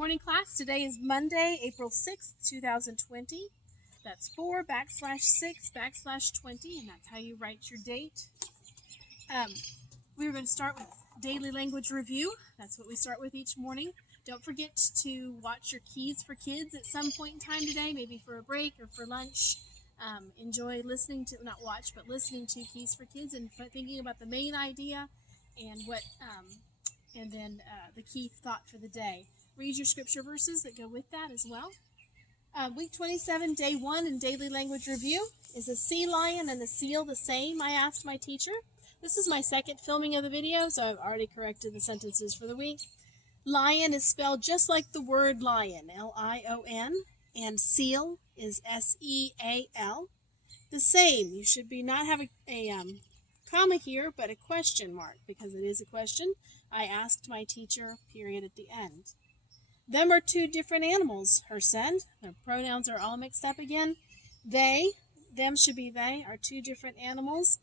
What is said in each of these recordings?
morning, class. Today is Monday, April 6th, 2020. That's 4/6/20, and that's how you write your date. We're going to start with daily language review. That's what we start with each morning. Don't forget to watch your Keys for Kids at some point in time today, maybe for a break or for lunch. Enjoy listening to, not watch, but listening to Keys for Kids and thinking about the main idea and what, and then the key thought for the day. Read your scripture verses that go with that as well. Week 27, day 1 in daily language review. Is a sea lion and a seal the same? I asked my teacher. This is my second filming of the video, so I've already corrected the sentences for the week. Lion is spelled just like the word lion, L-I-O-N, and seal is S-E-A-L. The same. You should not have a comma here, but a question mark, because it is a question. I asked my teacher, period at the end. Them are two different animals, her said. Their pronouns are all mixed up again. They, them should be they, are two different animals,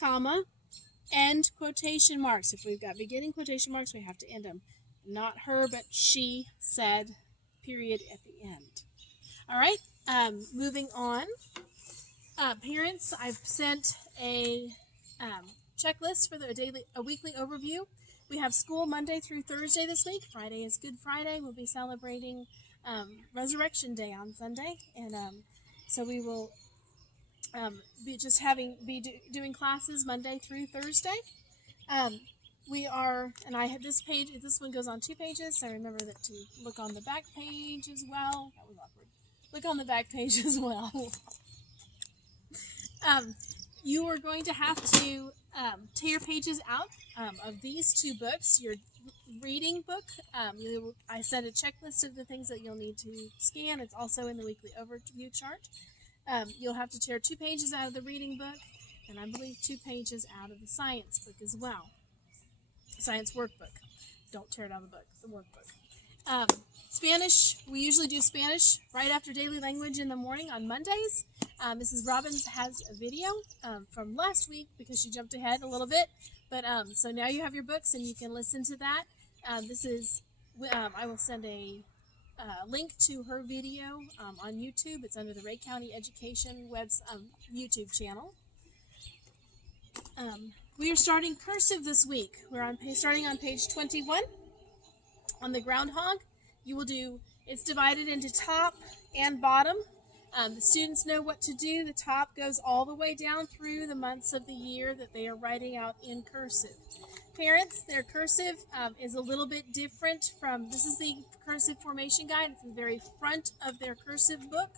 comma, end quotation marks. If we've got beginning quotation marks, we have to end them. Not her, but she said, period at the end. All right, moving on. Parents, I've sent a checklist for a weekly overview. We have school Monday through Thursday this week. Friday is Good Friday. We'll be celebrating Resurrection Day on Sunday, and so we will be doing classes Monday through Thursday. We are, and I have this page. This one goes on 2 pages. So remember that to look on the back page as well. That was awkward. Look on the back page as well. You are going to have to tear pages out of these 2 books. Your reading book, I sent a checklist of the things that you'll need to scan. It's also in the weekly overview chart. You'll have to tear 2 pages out of the reading book, and I believe 2 pages out of the science book as well. Science workbook. Don't tear it out of the book, the workbook. Spanish, we usually do Spanish right after daily language in the morning on Mondays. Mrs. Robbins has a video from last week because she jumped ahead a little bit. But so now you have your books and you can listen to that. I will send a link to her video on YouTube. It's under the Ray County Education YouTube channel. We are starting cursive this week. We're starting on page 21. On the groundhog, you will do, it's divided into top and bottom. The students know what to do. The top goes all the way down through the months of the year that they are writing out in cursive. Parents, their cursive is a little bit different from, this is the cursive formation guide. It's the very front of their cursive book.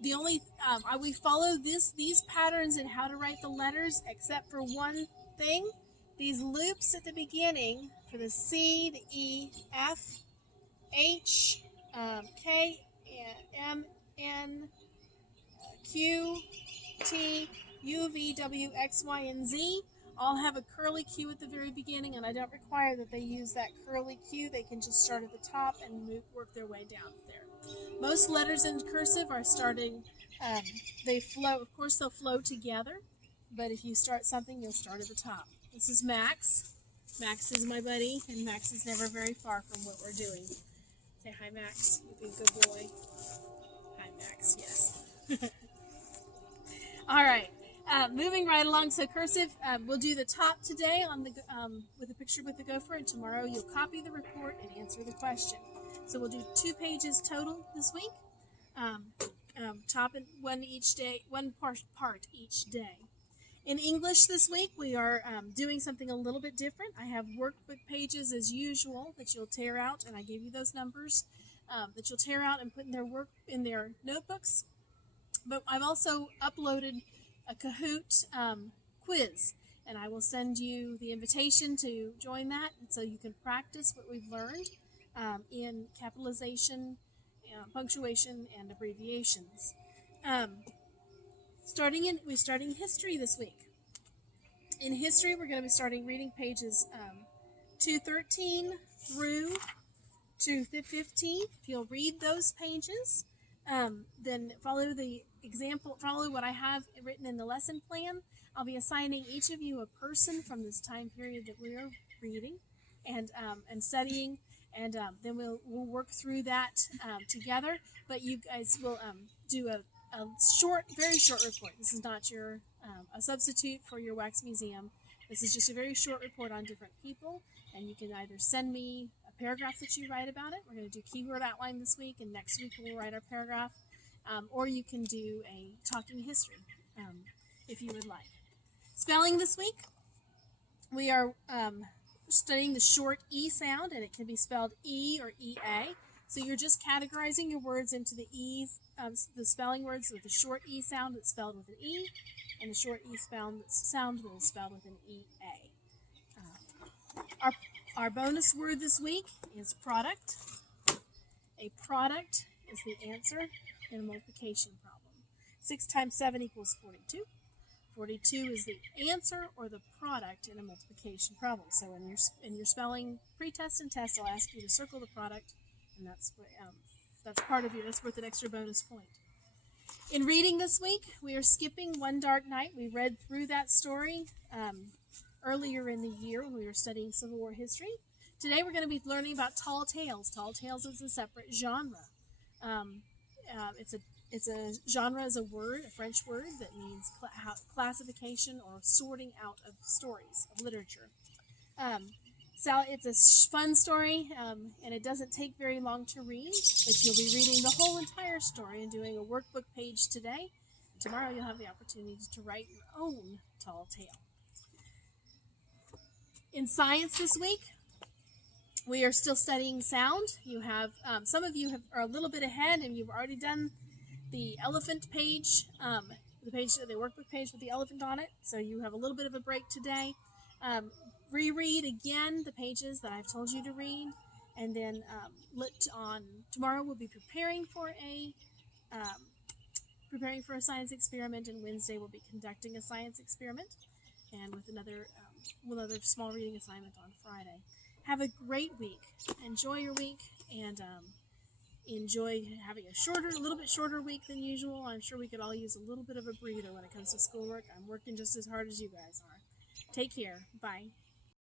We follow these patterns in how to write the letters, except for one thing. These loops at the beginning for the C, the E, F, H, K, M, N, Q, T, U, V, W, X, Y, and Z all have a curly Q at the very beginning, and I don't require that they use that curly Q. They can just start at the top and work their way down there. Most letters in cursive are starting, they flow, of course they'll flow together, but if you start something, you'll start at the top. This is Max. Max is my buddy, and Max is never very far from what we're doing. Say hi, Max. You be a good boy. Hi, Max. Yes. All right. Moving right along. So cursive, we'll do the top today on the with a picture with the gopher, and tomorrow you'll copy the report and answer the question. So we'll do 2 pages total this week. Top and one each day, one part each day. In English this week, we are doing something a little bit different. I have workbook pages as usual that you'll tear out, and I gave you those numbers that you'll tear out and put in their notebooks. But I've also uploaded a Kahoot quiz, and I will send you the invitation to join that, so you can practice what we've learned in capitalization, punctuation, and abbreviations. We're starting history this week. In history, we're going to be starting reading pages 213 through 215. If you'll read those pages, then follow what I have written in the lesson plan. I'll be assigning each of you a person from this time period that we are reading and studying. and then we'll work through that together. But you guys will do a short, very short report. This is not your a substitute for your wax museum. This is just a very short report on different people, and you can either send me a paragraph that you write about it. We're going to do keyword outline this week, and next week we'll write our paragraph. Or you can do a talking history if you would like. Spelling this week, we are studying the short E sound, and it can be spelled E or EA. So you're just categorizing your words into the E's, the spelling words with the short E sound that's spelled with an E, and the short E sound that is spelled with an EA. Our bonus word this week is product. A product is the answer in a multiplication problem. 6 times 7 equals 42. 42 is the answer or the product in a multiplication problem. So in your spelling pretest and test, I'll ask you to circle the product, and that's worth an extra bonus point. In reading this week, we are skipping One Dark Night. We read through that story earlier in the year when we were studying Civil War history. Today we're going to be learning about tall tales. Tall tales is a separate genre. It's a genre is a word, a French word that means classification or sorting out of stories, of literature. So it's a fun story, and it doesn't take very long to read, but you'll be reading the whole entire story and doing a workbook page today. Tomorrow you'll have the opportunity to write your own tall tale. In science this week, we are still studying sound. You have some of you are a little bit ahead, and you've already done the elephant page, the workbook page with the elephant on it. So you have a little bit of a break today. Reread again the pages that I've told you to read, and then tomorrow we'll be preparing for a science experiment, and Wednesday we'll be conducting a science experiment, and with another small reading assignment on Friday. Have a great week. Enjoy your week, and enjoy having a little bit shorter week than usual. I'm sure we could all use a little bit of a breather when it comes to schoolwork. I'm working just as hard as you guys are. Take care. Bye.